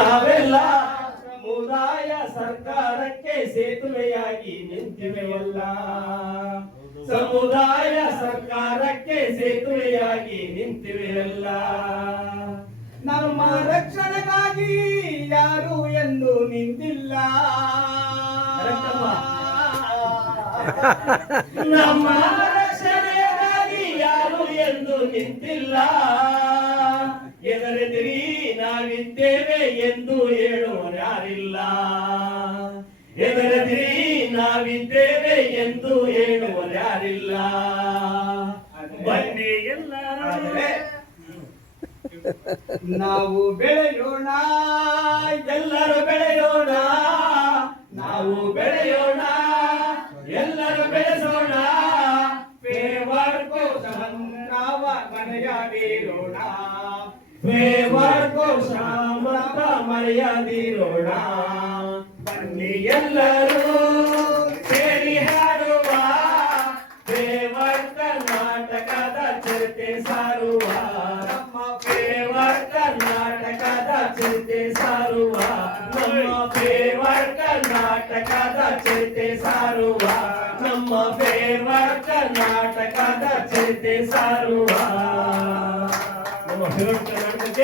ನಾವೆಲ್ಲ ಸಮುದಾಯ ಸರ್ಕಾರಕ್ಕೆ ಸೇತುವೆಯಾಗಿ ನಿಂತಿವೆಯಲ್ಲ. ಸಮುದಾಯ ಸರ್ಕಾರಕ್ಕೆ ಸೇತುವೆಯಾಗಿ ನಿಂತಿವೆಯಲ್ಲ. ನಮ್ಮ ರಕ್ಷಣೆಗಾಗಿ ಯಾರು ಎಂದು ನಿಂತಿಲ್ಲ. ನಮ್ಮ ರಕ್ಷಣೆಗಾಗಿ ಯಾರು ಎಂದು ನಿಂತಿಲ್ಲ. ಎದರೆದಿರಿ ನಾವಿದ್ದೇವೆ ಎಂದು ಹೇಳುವರಾರಿಲ್ಲ. ಎದರೆದಿರಿ ನಾವಿದ್ದೇವೆ ಎಂದು ಹೇಳುವರಾರಿಲ್ಲ. ಬನ್ನಿ ಎಲ್ಲರೂ ನಾವು ಬೆಳೆಯೋಣ, ಎಲ್ಲರೂ ಬೆಳೆಯೋಣ. ನಾವು ಬೆಳೆಯೋಣ, ಎಲ್ಲರೂ ಬೆಳೆಸೋಣ. ಫೇವರ್ ನಾವ ಮನೆಯಾಗಿರೋಣ. ಫೇವರ್ ಶಾಮಕ ಮರೆಯದಿರೋಣ. ಬನ್ನಿ ಎಲ್ಲರೂ ಸೇರಿ ಹಾಡುವ, ಫೇವರ್ ಕರ್ನಾಟಕದ ಚರಿತೆ ಸಾರುವ. ನಮ್ಮ ಫೇವರ್ ಕರ್ನಾಟಕದ ಚರಿತೆ ಸಾರುವ. ನಮ್ಮ ಫೇವರ್ ಕರ್ನಾಟಕದ ಚರಿತೆ ಸಾರುವ. ನಮ್ಮ ಫೇವರ್ ಕರ್ನಾಟಕದ ಚರಿತೆ ಸಾರುವ. ನಮ್ಮ ಫೇವರ್